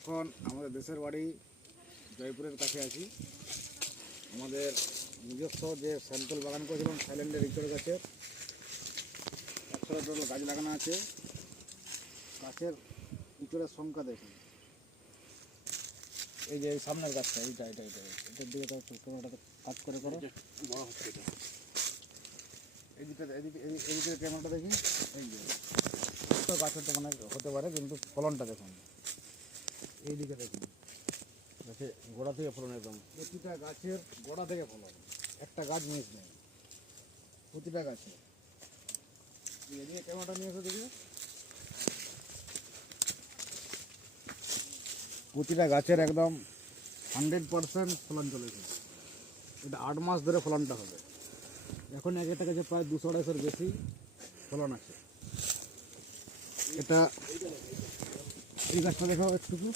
এখন আমাদের দেশের বাড়ি জয়পুরের কাছে আছি। আমাদের নিজস্ব যে স্যাম্পল বাগান করেছিলাম থাইল্যান্ডের ইঁচড় গাছের 100 গাছ লাগানো আছে। গাছের ইঁচড়ের সংখ্যা দেখুন, এই যে এই সামনের গাছটা এটার দিকে তো ক্যামেরাটা কাজ করে করো, বড় হচ্ছে এটা। এদিকে ক্যামেরাটা দেখি, এই যে ছোটো গাছের তো মানে হতে পারে, কিন্তু ফলনটা দেখুন, এইদিকে দেখুন গাছে গোড়া থেকে ফলন, একদম প্রতিটা গাছের গোড়া থেকে ফলন, একটা গাছ মিস নেই প্রতিটা গাছে। এদিকে ক্যামেরাটা নিয়ে এসে দেখি, প্রতিটা গাছের একদম 100% ফলন চলেছে। এটা 8 মাস ধরে ফলনটা হবে। এখন এক একটা গাছে প্রায় 200-250 বেশি ফলন আছে। এটা এই গাছটা দেখো একটু,